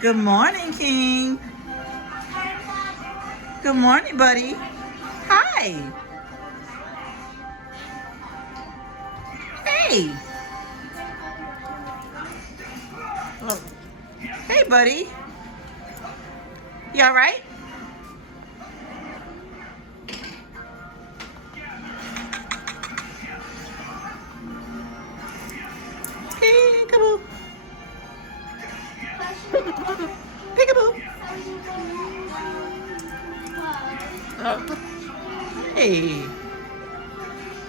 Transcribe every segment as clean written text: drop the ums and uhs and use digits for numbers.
Good morning, King. Good morning, buddy. Hi. Hey. Oh. Hey, buddy. You all right? Peekaboo. Peekaboo. Hey.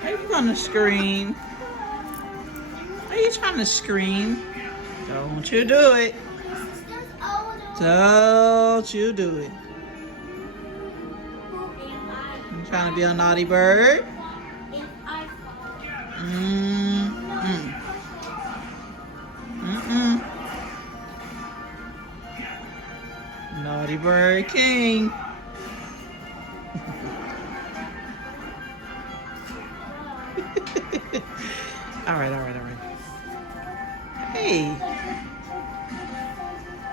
Are you gonna scream? Are you trying to scream? Don't you do it. Don't you do it. You trying to be a naughty bird? Mm-mm. Mm-mm. Naughty bird king. All right. Hey.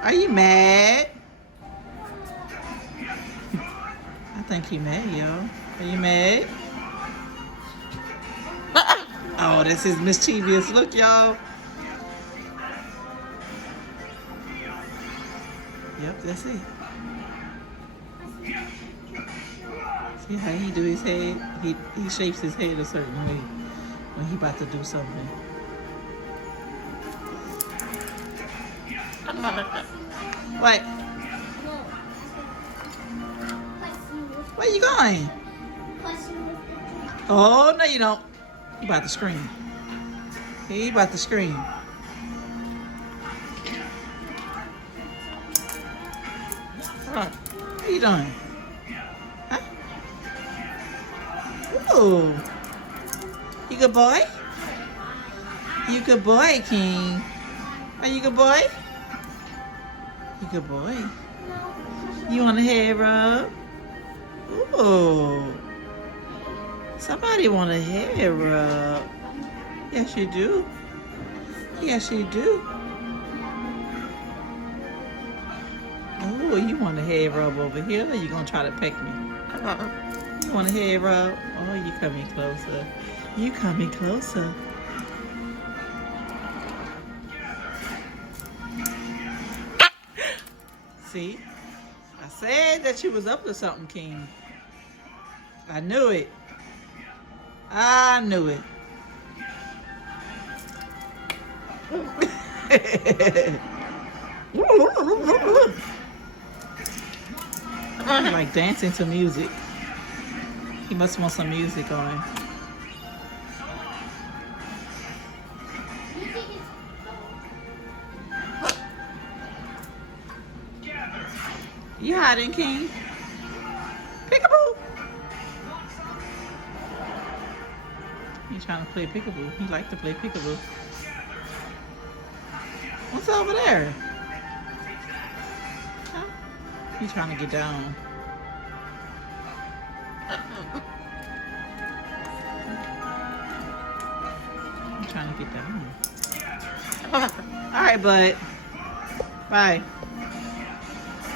Are you mad? I think he mad, y'all. Are you mad? Oh, that's his mischievous look, y'all. Yep, that's it. See how he do his head? He shapes his head a certain way when he about to do something. What? Where you going? Oh, no you don't. He about to scream. He about to scream. What are you doing? Huh? Ooh. You good boy? You good boy, King. Are you good boy? You good boy. You want a hair rub? Ooh. Somebody want a hair rub. Yes, you do. Yes, you do. Oh, you want a hair rub over here? Or you gonna try to peck me? You want a hair rub? Oh, you coming closer. You coming closer. See? I said that you was up to something, King. I knew it. I knew it. He like dancing to music. He must want some music on. You hiding, King? Peekaboo. He's trying to play peekaboo. He like to play peekaboo. What's over there? Huh? He's trying to get down. I'm trying to get down. All right, bud. Bye.